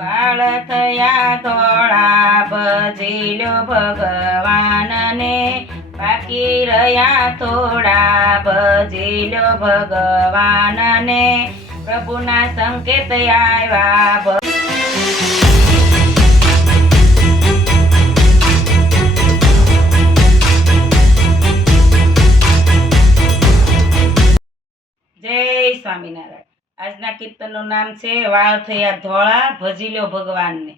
વાળ થયા ધોળા ભજી લો ભગવાનને, બાકી રહ્યા થોડા ભજી લો ભગવાનને, પ્રભુના સંકેત આવ્યા જય સ્વામિનારાયણ। આજના કીર્તનનું નામ છે વાળ થયા ધોળા ભજી લો ભગવાનને।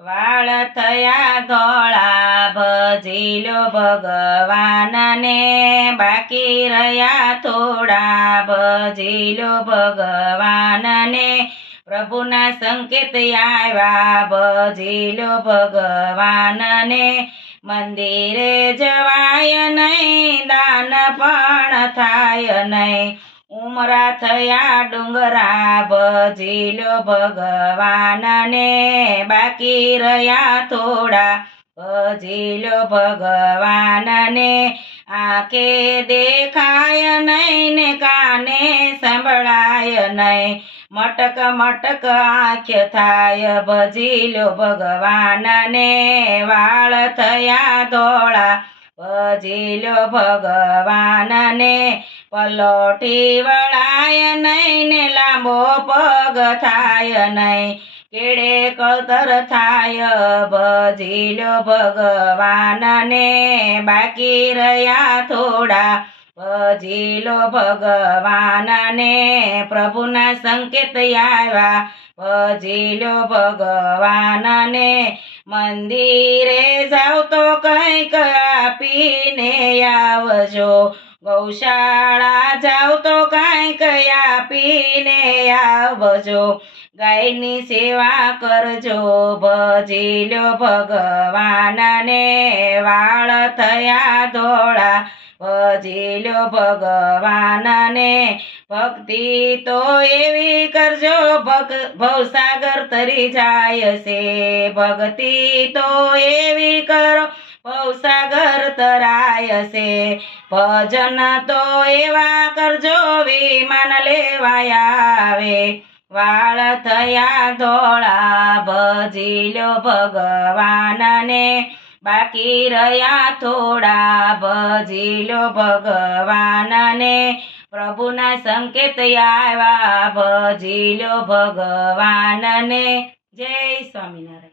વાળ થયા ધોળા ભજી લો ભગવાનને, બાકી રહ્યા થોડા ભજી લો ભગવાનને, પ્રભુના સંકેત આવ્યા ભજી લો ભગવાનને, મંદિરે જવાય નહીં, દાન પણ થાય નહીં, ઉમરા થયા ડુંગરા ભજી લો ભગવાનને, બાકી રહ્યા થોડા ભજી લો ભગવાનને, આંખે દેખાય નહીં ને કાને સંભળાય નહીં, મટક મટક આંખ થાય ભજી લો ભગવાનને, વાળ થયા ધોળા ભજી લો ભગવાનને, પલોઠી વળાય નહીં ને લાંબો પગ થાય નહીં, કેડે કળતર થાય ભજી લો ભગવાનને, બાકી રહ્યા થોડા ભજી લો ભગવાનને, પ્રભુના સંકેત આવ્યા ભજી લો ભગવાનને, મંદિરે જાવ તો કંઈક આપીને આવજો, ગૌશાળા જાવ તો કંઈક આપીને આવજો, ગાયની સેવા કરજો ભજી લો ભગવાનને, વાળ થયા ધોળા ભજી લો ભગવાનને, ભક્તિ તો એવી કરજો ભવસાગર તરી જાય છે, ભક્તિ તો એવી કરો ભવસાગર તરાય છે, ભજન તો એવા કરજો વિમાન લેવાયા આવે, વાળ થયા ધોળા ભજી લો ભગવાનને, બાકી રહ્યા થોડા ભજી લો ભગવાનને, પ્રભુના સંકેત આવ્યા ભજી લો ભગવાનને। જય સ્વામિનારાયણ।